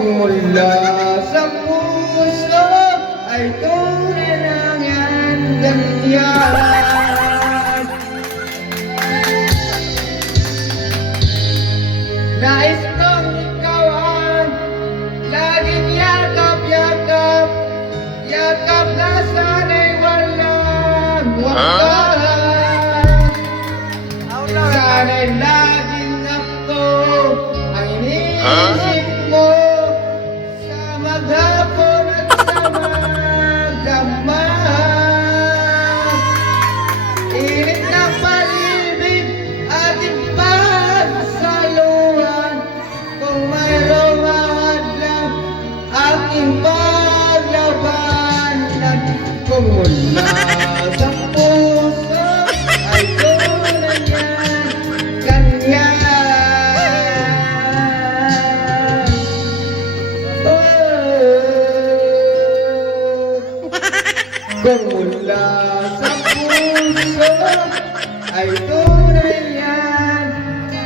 Kung mula sa puso ay tunay na yan ganyan. Nais kong ikaw ang laging yakap-yakap, yakap na sana'y walang wakas. Sana'y laging ako ang iniisip mo sa maghapon at sa magdamag. Init na pag-ibig ating pagsaluhan, kung mayroong mahadlang aking paglabanan. Kung mula sa puso ay tunay yan ganyan. Kung mula sa puso ay tunay yan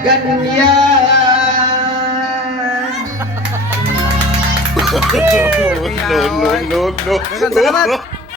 ganyan. No, no, no, no. Salamat.